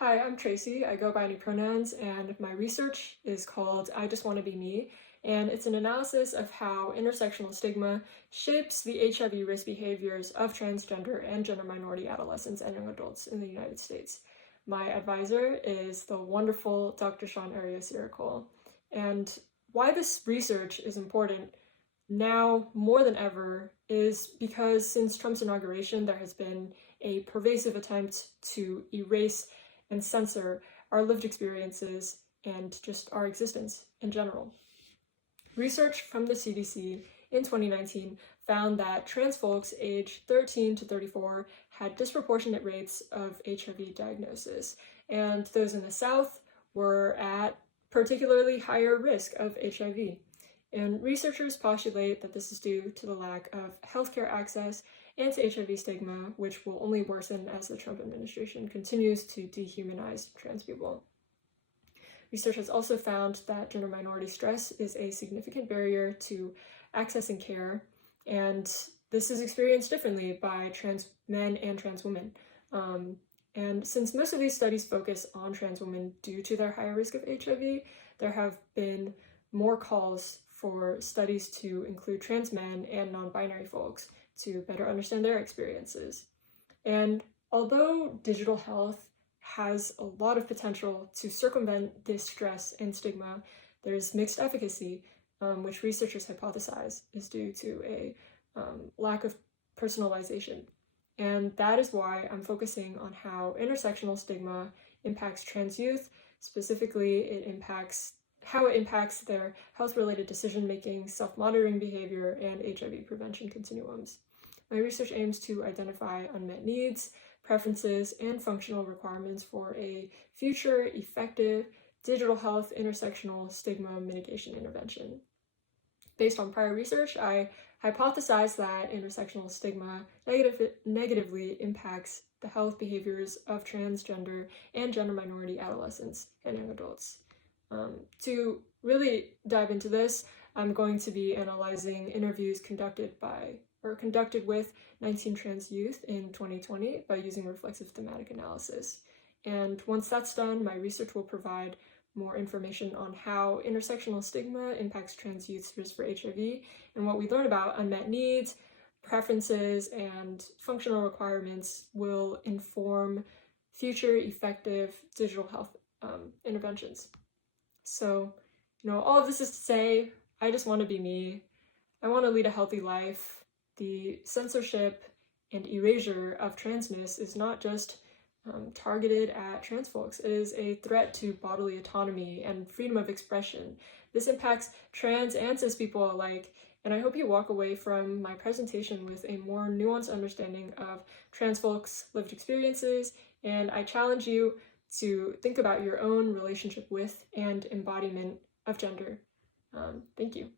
Hi, I'm Tracy. I go by any pronouns, and my research is called I Just Want to Be Me, and it's an analysis of how intersectional stigma shapes the HIV risk behaviors of transgender and gender minority adolescents and young adults in the United States. My advisor is the wonderful Dr. Sean Arias-Iricole. And why this research is important now more than ever is because since Trump's inauguration, there has been a pervasive attempt to erase and censor our lived experiences and just our existence in general. Research from the CDC in 2019 found that trans folks aged 13 to 34 had disproportionate rates of HIV diagnosis, and those in the South were at particularly higher risk of HIV. And researchers postulate that this is due to the lack of healthcare access and to HIV stigma, which will only worsen as the Trump administration continues to dehumanize trans people. Research has also found that gender minority stress is a significant barrier to accessing care, and this is experienced differently by trans men and trans women. And since most of these studies focus on trans women due to their higher risk of HIV, there have been more calls for studies to include trans men and non-binary folks to better understand their experiences. And although digital health has a lot of potential to circumvent this stress and stigma, there's mixed efficacy, which researchers hypothesize is due to a lack of personalization. And that is why I'm focusing on how intersectional stigma impacts trans youth. Specifically, how it impacts their health-related decision-making, self-monitoring behavior, and HIV prevention continuums. My research aims to identify unmet needs, preferences, and functional requirements for a future effective digital health intersectional stigma mitigation intervention. Based on prior research, I hypothesized that intersectional stigma negatively impacts the health behaviors of transgender and gender minority adolescents and young adults. To really dive into this, I'm going to be analyzing interviews conducted with 19 trans youth in 2020 by using reflexive thematic analysis. And once that's done, my research will provide more information on how intersectional stigma impacts trans youth's risk for HIV and what we learn about unmet needs, preferences, and functional requirements will inform future effective digital health interventions. So, all of this is to say, I just want to be me. I want to lead a healthy life. The censorship and erasure of transness is not just targeted at trans folks. It is a threat to bodily autonomy and freedom of expression. This impacts trans and cis people alike, and I hope you walk away from my presentation with a more nuanced understanding of trans folks' lived experiences, and I challenge you to think about your own relationship with and embodiment of gender. Thank you.